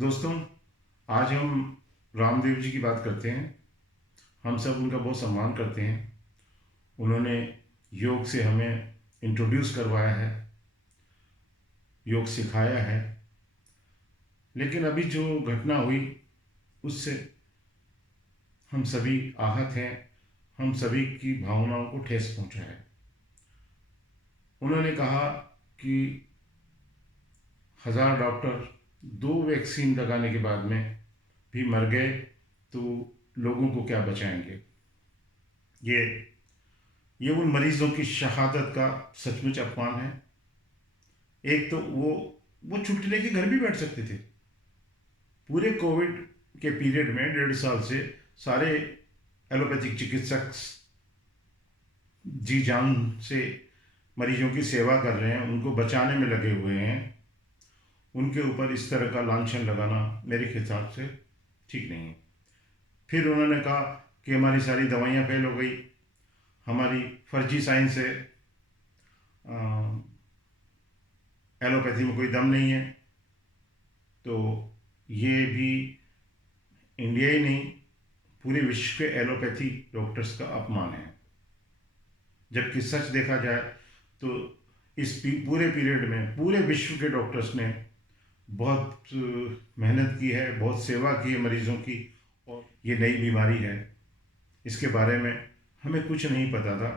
दोस्तों, आज हम रामदेव जी की बात करते हैं। हम सब उनका बहुत सम्मान करते हैं। उन्होंने योग से हमें इंट्रोड्यूस करवाया है, योग सिखाया है। लेकिन अभी जो घटना हुई उससे हम सभी आहत हैं, हम सभी की भावनाओं को ठेस पहुंचा है। उन्होंने कहा कि 1000 डॉक्टर 2 वैक्सीन लगाने के बाद में भी मर गए, तो लोगों को क्या बचाएंगे। ये ये उन मरीजों की शहादत का सचमुच अपमान है। एक तो वो छुट्टी लेके घर भी बैठ सकते थे। पूरे कोविड के पीरियड में 1.5 साल से सारे एलोपैथिक चिकित्सक जी जान से मरीजों की सेवा कर रहे हैं, उनको बचाने में लगे हुए हैं। उनके ऊपर इस तरह का लांछन लगाना मेरे हिसाब से ठीक नहीं है। फिर उन्होंने कहा कि हमारी सारी दवाइयाँ फेल हो गई, हमारी फर्जी साइंस है, एलोपैथी में कोई दम नहीं है। तो ये भी इंडिया ही नहीं, पूरे विश्व के एलोपैथी डॉक्टर्स का अपमान है। जबकि सच देखा जाए तो पूरे पीरियड में पूरे विश्व के डॉक्टर्स ने बहुत मेहनत की है, बहुत सेवा की है मरीजों की। और ये नई बीमारी है, इसके बारे में हमें कुछ नहीं पता था।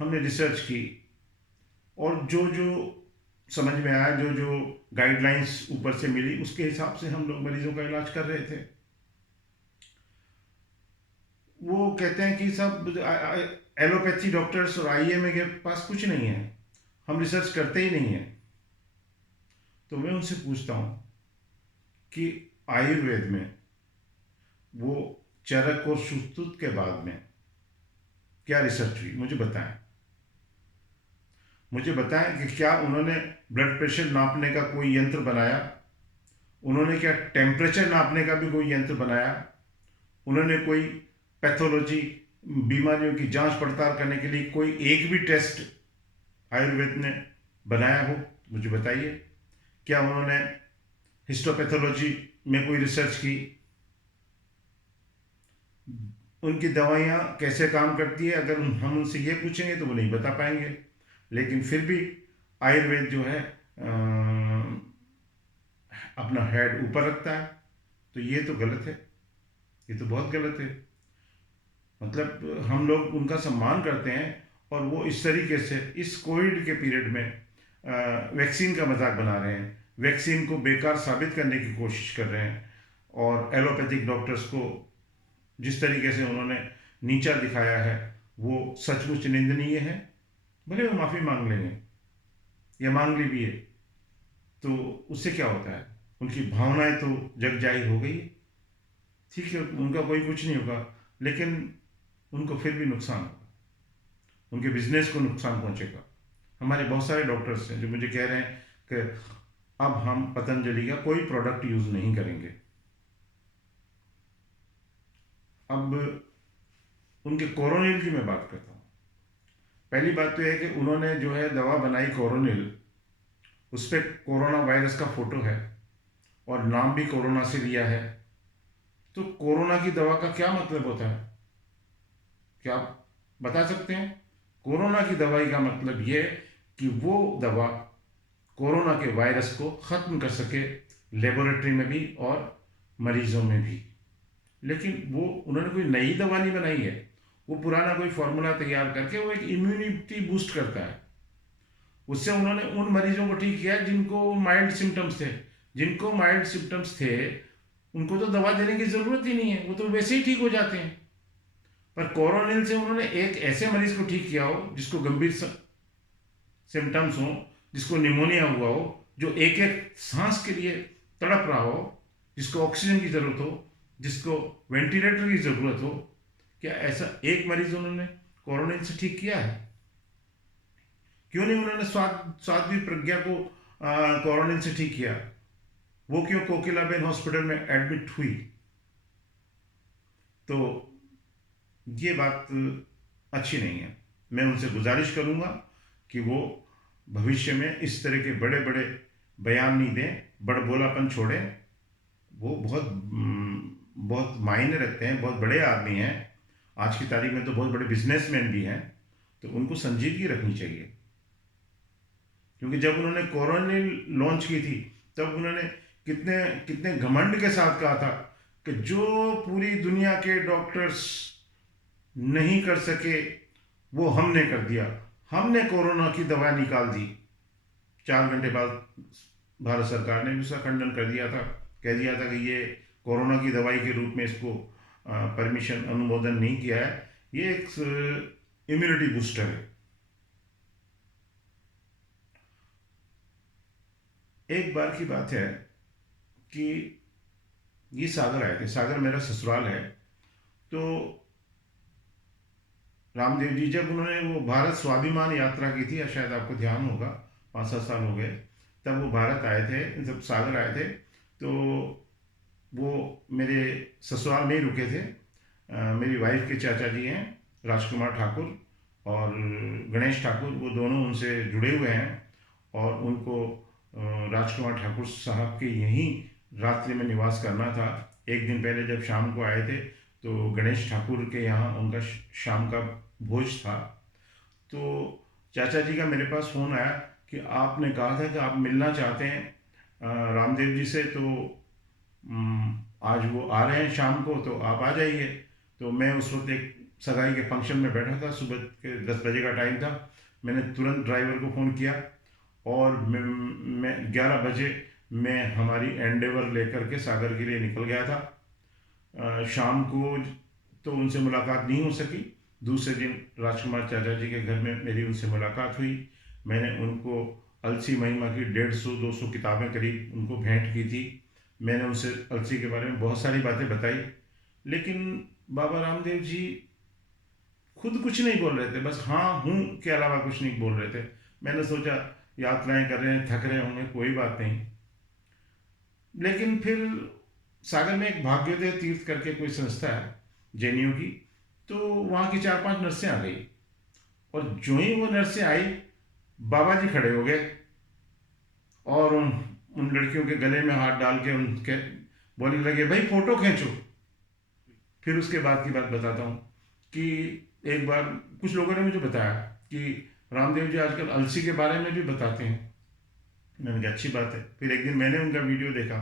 हमने रिसर्च की और जो जो समझ में आया, जो जो गाइडलाइंस ऊपर से मिली, उसके हिसाब से हम लोग मरीजों का इलाज कर रहे थे। वो कहते हैं कि सब एलोपैथी डॉक्टर्स और आईएमए के पास कुछ नहीं है, हम रिसर्च करते ही नहीं हैं। तो मैं उनसे पूछता हूँ कि आयुर्वेद में वो चरक और सुश्रुत के बाद में क्या रिसर्च हुई, मुझे बताएं। मुझे बताएं कि क्या उन्होंने ब्लड प्रेशर नापने का कोई यंत्र बनाया, उन्होंने क्या टेम्परेचर नापने का भी कोई यंत्र बनाया, उन्होंने कोई पैथोलॉजी बीमारियों की जांच पड़ताल करने के लिए कोई एक भी टेस्ट आयुर्वेद ने बनाया हो, मुझे बताइए। क्या उन्होंने हिस्टोपैथोलॉजी में कोई रिसर्च की, उनकी दवाइयाँ कैसे काम करती है, अगर हम उनसे ये पूछेंगे तो वो नहीं बता पाएंगे। लेकिन फिर भी आयुर्वेद जो है अपना हेड ऊपर रखता है। तो ये तो गलत है, ये तो बहुत गलत है। मतलब हम लोग उनका सम्मान करते हैं और वो इस तरीके से इस कोविड के पीरियड में वैक्सीन का मजाक बना रहे हैं, वैक्सीन को बेकार साबित करने की कोशिश कर रहे हैं। और एलोपैथिक डॉक्टर्स को जिस तरीके से उन्होंने नीचा दिखाया है वो सचमुच निंदनीय है। भले वो माफ़ी मांग लेंगे या मांग ली भी है, तो उससे क्या होता है, उनकी भावनाएं तो जग जाहिर हो गई। ठीक है, उनका कोई कुछ नहीं होगा, लेकिन उनको फिर भी नुकसान होगा, उनके बिजनेस को नुकसान पहुंचेगा। हमारे बहुत सारे डॉक्टर्स हैं जो मुझे कह रहे हैं कि अब हम पतंजलि का कोई प्रोडक्ट यूज़ नहीं करेंगे। अब उनके कोरोनिल की मैं बात करता हूँ। पहली बात तो यह है कि उन्होंने जो है दवा बनाई कोरोनिल, उस पर कोरोना वायरस का फोटो है और नाम भी कोरोना से लिया है। तो कोरोना की दवा का क्या मतलब होता है, क्या आप बता सकते हैं? कोरोना की दवाई का मतलब ये कि वो दवा कोरोना के वायरस को ख़त्म कर सके, लेबोरेटरी में भी और मरीजों में भी। लेकिन वो उन्होंने कोई नई दवा नहीं बनाई है, वो पुराना कोई फॉर्मूला तैयार करके वो एक इम्यूनिटी बूस्ट करता है। उससे उन्होंने उन मरीजों को ठीक किया जिनको माइल्ड सिम्टम्स थे। जिनको माइल्ड सिम्टम्स थे उनको तो दवा देने की ज़रूरत ही नहीं है, वो तो वैसे ही ठीक हो जाते हैं। पर कोरोनिल से उन्होंने एक ऐसे मरीज को ठीक किया हो जिसको गंभीर सिम्टम्स हो, जिसको निमोनिया हुआ हो, जो एक एक सांस के लिए तड़प रहा हो, जिसको ऑक्सीजन की ज़रूरत हो, जिसको वेंटिलेटर की ज़रूरत हो। क्या ऐसा एक मरीज उन्होंने कोरोनिल से ठीक किया है? क्यों नहीं उन्होंने साध्वी प्रज्ञा को कोरोनिल से ठीक किया? वो क्यों कोकिलाबेन हॉस्पिटल में एडमिट हुई? तो ये बात अच्छी नहीं है। मैं उनसे गुजारिश करूंगा कि वो भविष्य में इस तरह के बड़े बड़े बयान नहीं दें, बड़बोलापन छोड़ें वो बहुत मायने रखते हैं, बहुत बड़े आदमी हैं, आज की तारीख में तो बहुत बड़े बिजनेसमैन भी हैं, तो उनको संजीदगी रखनी चाहिए। क्योंकि जब उन्होंने कोरोनिल लॉन्च की थी, तब उन्होंने कितने कितने घमंड के साथ कहा था कि जो पूरी दुनिया के डॉक्टर्स नहीं कर सके वो हमने कर दिया। हमने कोरोना की दवा निकाल दी। 4 घंटे बाद भारत सरकार ने भी उसका खंडन कर दिया था, कह दिया था कि ये कोरोना की दवाई के रूप में इसको परमिशन अनुमोदन नहीं किया है, ये एक इम्यूनिटी बूस्टर है। एक बार की बात है कि ये सागर आए थे, सागर मेरा ससुराल है। तो रामदेव जी जब उन्होंने वो भारत स्वाभिमान यात्रा की थी, या शायद आपको ध्यान होगा, 5-7 साल हो गए, तब वो भारत आए थे, जब सागर आए थे, तो वो मेरे ससुराल में ही रुके थे। मेरी वाइफ के चाचा जी हैं, राजकुमार ठाकुर और गणेश ठाकुर, वो दोनों उनसे जुड़े हुए हैं। और उनको राजकुमार ठाकुर साहब के यहीं रात्रि में निवास करना था। एक दिन पहले जब शाम को आए थे, तो गणेश ठाकुर के यहाँ उनका शाम का भोज था। तो चाचा जी का मेरे पास फ़ोन आया कि आपने कहा था कि आप मिलना चाहते हैं रामदेव जी से, तो आज वो आ रहे हैं शाम को, तो आप आ जाइए। तो मैं उस वक्त एक सगाई के फंक्शन में बैठा था, सुबह के 10 बजे का टाइम था। मैंने तुरंत ड्राइवर को फ़ोन किया और मैं 11 बजे मैं हमारी एंडेवर लेकर के सागर के लिए निकल गया था। शाम को तो उनसे मुलाकात नहीं हो सकी। दूसरे दिन राजकुमार चाचा जी के घर में मेरी उनसे मुलाकात हुई। मैंने उनको अलसी महिमा की 150-200 किताबें करीब उनको भेंट की थी। मैंने उनसे अलसी के बारे में बहुत सारी बातें बताई, लेकिन बाबा रामदेव जी खुद कुछ नहीं बोल रहे थे, बस हाँ हूँ के अलावा कुछ नहीं बोल रहे थे। मैंने सोचा यात्राएं कर रहे हैं, थक रहे होंगे, कोई बात नहीं। लेकिन फिर सागर में एक भाग्योदय तीर्थ करके कोई संस्था है जैनियों की, तो वहाँ की 4-5 नर्सें आ गई। और जो ही वो नर्सें आई, बाबा जी खड़े हो गए और उन लड़कियों के गले में हाथ डाल के उनके बोलने लगे, भाई फोटो खींचो। फिर उसके बाद की बात बताता हूँ कि एक बार कुछ लोगों ने मुझे बताया कि रामदेव जी आजकल अलसी के बारे में भी बताते हैं। मैंने कहा अच्छी बात है। फिर एक दिन मैंने उनका वीडियो देखा,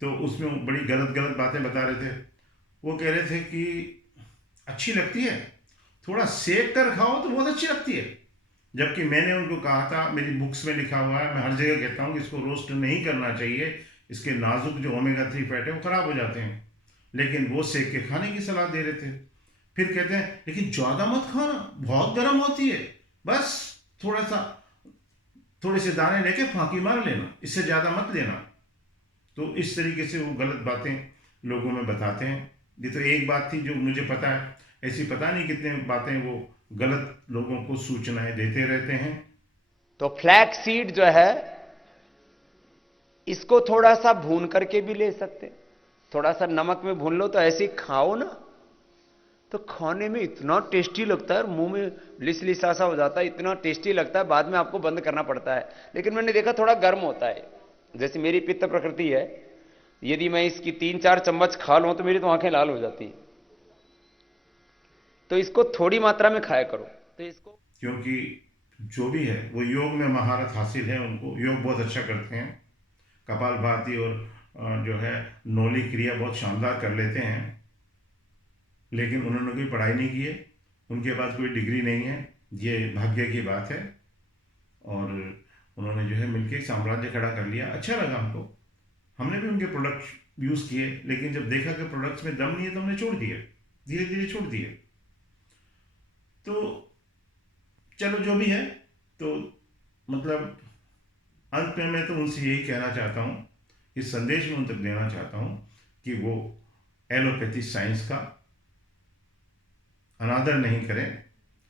तो उसमें बड़ी गलत गलत बातें बता रहे थे। वो कह रहे थे कि अच्छी लगती है, थोड़ा सेक कर खाओ तो बहुत अच्छी लगती है। जबकि मैंने उनको कहा था, मेरी बुक्स में लिखा हुआ है, मैं हर जगह कहता हूँ कि इसको रोस्ट नहीं करना चाहिए, इसके नाजुक जो ओमेगा 3 फैट है वो खराब हो जाते हैं। लेकिन वो सेक के खाने की सलाह दे रहे थे। फिर कहते हैं लेकिन ज़्यादा मत खाना, बहुत गर्म होती है, बस थोड़ा सा, थोड़े से दाने लेके फांकी मार लेना, इससे ज़्यादा मत लेना। तो इस तरीके से वो गलत बातें लोगों में बताते हैं। ये तो एक बात थी जो मुझे पता है, ऐसी पता नहीं कितने बातें वो गलत लोगों को सूचनाएं देते रहते हैं। तो फ्लैक्स सीड जो है, इसको थोड़ा सा भून करके भी ले सकते हैं। थोड़ा सा नमक में भून लो तो ऐसे ही खाओ ना, तो खाने में इतना टेस्टी लगता है, मुंह में लिस लिसा सा हो जाता है, इतना टेस्टी लगता है, बाद में आपको बंद करना पड़ता है। लेकिन मैंने देखा थोड़ा गर्म होता है। जैसे मेरी पित्त प्रकृति है, यदि मैं इसकी 3-4 चम्मच खा लूं तो मेरी तो आंखें लाल हो जाती है। तो इसको थोड़ी मात्रा में खाया करो। तो इसको क्योंकि जो भी है वो योग में महारत हासिल है, उनको योग बहुत अच्छा करते हैं। कपालभाति और जो है नौली क्रिया बहुत शानदार कर लेते हैं। लेकिन उन्होंने कोई पढ़ाई नहीं की है, उनके पास कोई डिग्री नहीं है, ये भाग्य की बात है। और उन्होंने जो है मिलके एक साम्राज्य खड़ा कर लिया, अच्छा लगा हमको। हमने भी उनके प्रोडक्ट्स यूज़ किए, लेकिन जब देखा कि प्रोडक्ट्स में दम नहीं है तो हमने छोड़ दिए, धीरे धीरे छोड़ दिए। तो चलो जो भी है, तो मतलब अंत में मैं तो उनसे यही कहना चाहता हूँ, इस संदेश में उन तक देना चाहता हूँ कि वो एलोपैथी साइंस का अनादर नहीं करें।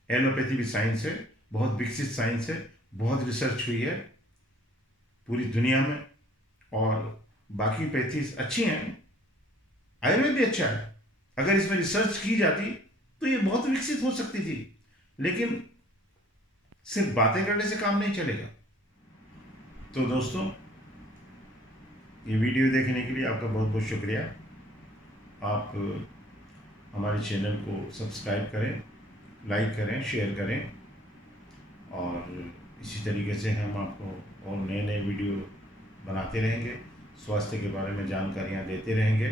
एलोपैथी भी साइंस है, बहुत विकसित साइंस है, बहुत रिसर्च हुई है पूरी दुनिया में। और बाकी पैथीज अच्छी हैं, आयुर्वेद भी अच्छा है। अगर इसमें रिसर्च की जाती तो ये बहुत विकसित हो सकती थी। लेकिन सिर्फ बातें करने से काम नहीं चलेगा। तो दोस्तों, ये वीडियो देखने के लिए आपका बहुत बहुत शुक्रिया। आप हमारे चैनल को सब्सक्राइब करें, लाइक करें, शेयर करें, और इसी तरीके से हम आपको और नए नए वीडियो बनाते रहेंगे, स्वास्थ्य के बारे में जानकारियाँ देते रहेंगे।